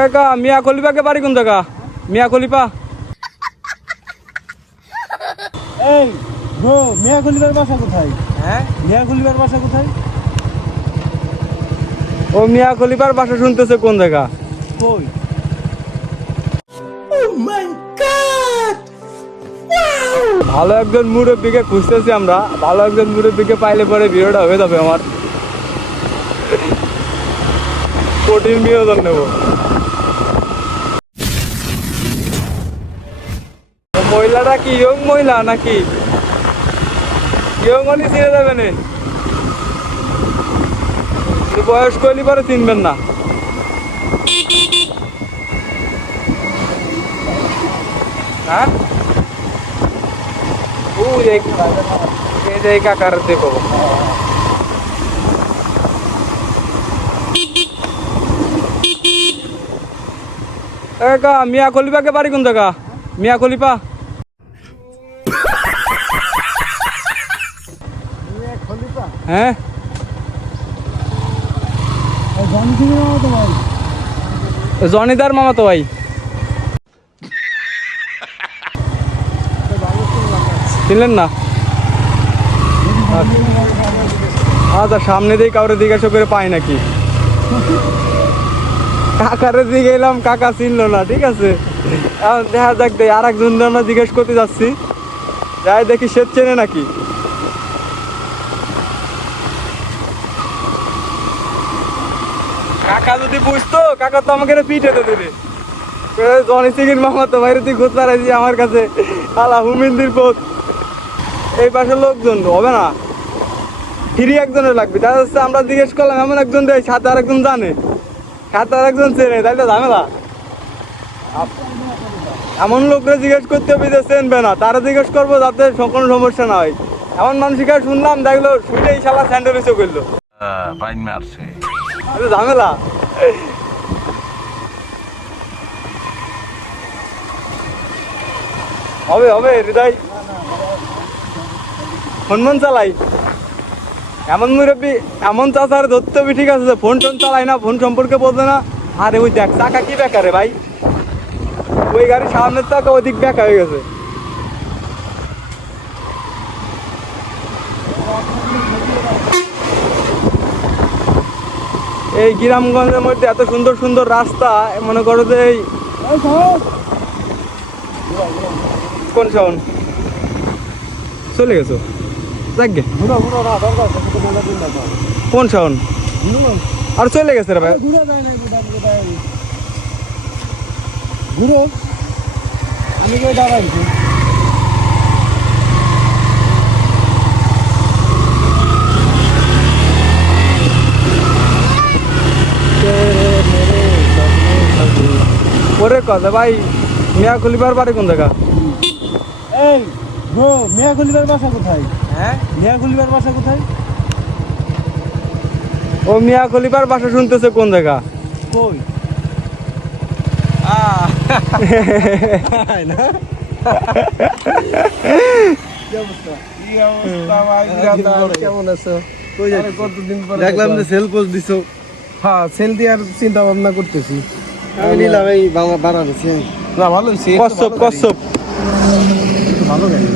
একা মিয়া খলিফাকে বাড়ি কোন জায়গা? মিয়া খলিফা। এই ব্রো মিয়া খলিফার বাসা কোথায়? হ্যাঁ? মিয়া খলিফার বাসা কোথায়? ও মিয়া খলিফার বাসা শুনতেছে কোন জায়গা? কই? ভালো একজন মুরব্বীকে খুঁজতেছি আমরা ভালো একজন মুরব্বীকে পাইলে পরে বিয়েটা হয়ে যাবে আমার। কঠিন বিনোদন নেব। মহিলাটা কি, ইয়ং মহিলা নাকি? ইয়ং হলে চিনে যাবে না। বয়স্ক হলে পরে চিনবেন না। হ্যাঁ? যে এই কাকার দেখো একা মিয়া খলিফাকে বাড়ি কোন জায়গা? মিয়া খলিফা। হ্যাঁ? জনিদার মামা তো ভাই। চিনলেন না? আচ্ছা সামনে দিয়ে কাউরে জিজ্ঞাসা করে পাই নাকি? কাকারে দিকে এলাম কাকা চিনলো না, ঠিক আছে? এখন দেখা যাক দেয় আর একজন জিজ্ঞেস করতে যাচ্ছি। যাই দেখি সে চেনে নাকি? কাকা যদি বুঝতো, কাকা তো আমাকে পিঠে তো দেবে। জনি সিংয়ের মামা তো বাইরে তুই ঘুরতে পারাইছি আমার কাছে আলা হুমিন্দির পথ। এই পাশে লোকজন হবে না? ফ্রি একজনের লাগবে। তাহলে হচ্ছে আমরা জিজ্ঞেস করলাম, এমন একজন দেয়, সাথে আর একজন জানে। আর একজন চেনে, তাই তো ঝামেলা? এমন লোকরা জিজ্ঞেস করতে হবে যে চেনবে না, তারা জিজ্ঞেস করব যাতে কোনো সমস্যা না হয়। এমন মানুষকে শুনলাম, দেখল শুনেই শালা স্যান্ডেল এসে করল। ঝামেলা? হবে হবে, হৃদয়। ফোন মন চালাই। এমন মুরব্বী, এমন চাচার ধরতে হবে ঠিক আছে ফোন টোন চালাই না, ফোন সম্পর্কে বলবে না। আরে ওই দেখ, চাকা কি বেকারে ভাই? ওই গাড়ির সামনের চাকা অধিক বেকা হয়ে গেছে। এই গ্রামগঞ্জের মধ্যে এত সুন্দর সুন্দর রাস্তা, মনে করো যে এই কোন সাউন্ড চলে গেছো? যাকগে কোন ঘুরো। আর চলে গেছে রে ভাই। ঘুরে আমি কই দাঁড়াইছি। ওরে কথা ভাই মিয়া খুলিবার বাড়ি কোন জায়গা? এই ব্রো মিয়া খলিফার বাসা কোথায়? হ্যাঁ? মিয়া বাসা কোথায়? ও মিয়া খলিফার বাসা শুনতেছে কোন জায়গা? কই? দেখলাম যে সেল পোস্ট দিছো। হ্যাঁ সেল চিন্তা ভাবনা করতেছি। আমি নিলাম এই বাংলা বানাচ্ছি না ভালো কচ্ছপ কচ্ছপ। ভালো গাড়ি।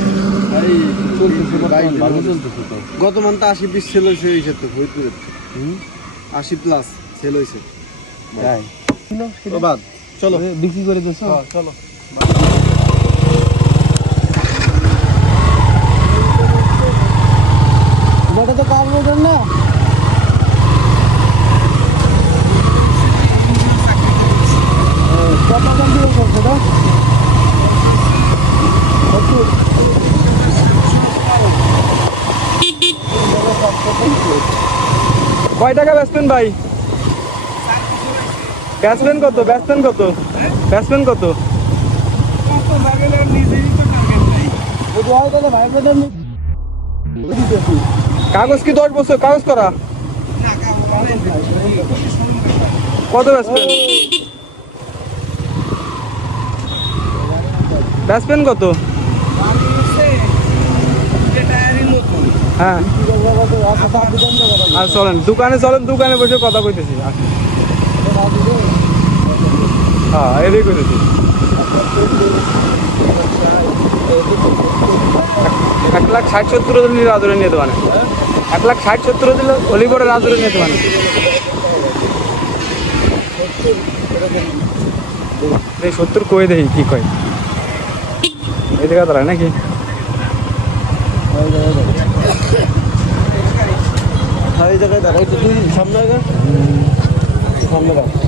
ভালো চলতেছে তো। গত মান্থ আশি পিস সেল হয়েছে হয়েছে তো ফরিদপুরে আশি প্লাস সেল হয়েছে। চলো। বিক্রি করে দিছো চলো ওটা তো কার্বোরেটর না কত দাম দিয়ে করছে এটা কয় টাকা বেচবেন ভাই? বেচবেন কত? বেচবেন কত? বেচবেন কত? কাগজ কি দশ বছর? কাগজ করা? কত বেচবেন বেচবেন কত? হ্যাঁ। আর চলেন, দোকানে চলেন, দোকানে বসে কথা কইতেছি। হ্যাঁ এটাই করেছি এক লাখ ষাট সত্তর দিলে রাজুরে নিয়ে দেবানে এক লাখ ষাট সত্তর দিলে অলিপরে রাজুরে নিয়ে দেবানে এই সত্তর কয়ে দেখি কি কয়? দেখা তারা নাকি? এই জায়গায় দাঁড়াও তো তুই সামনে আগে সামনে দাঁড়া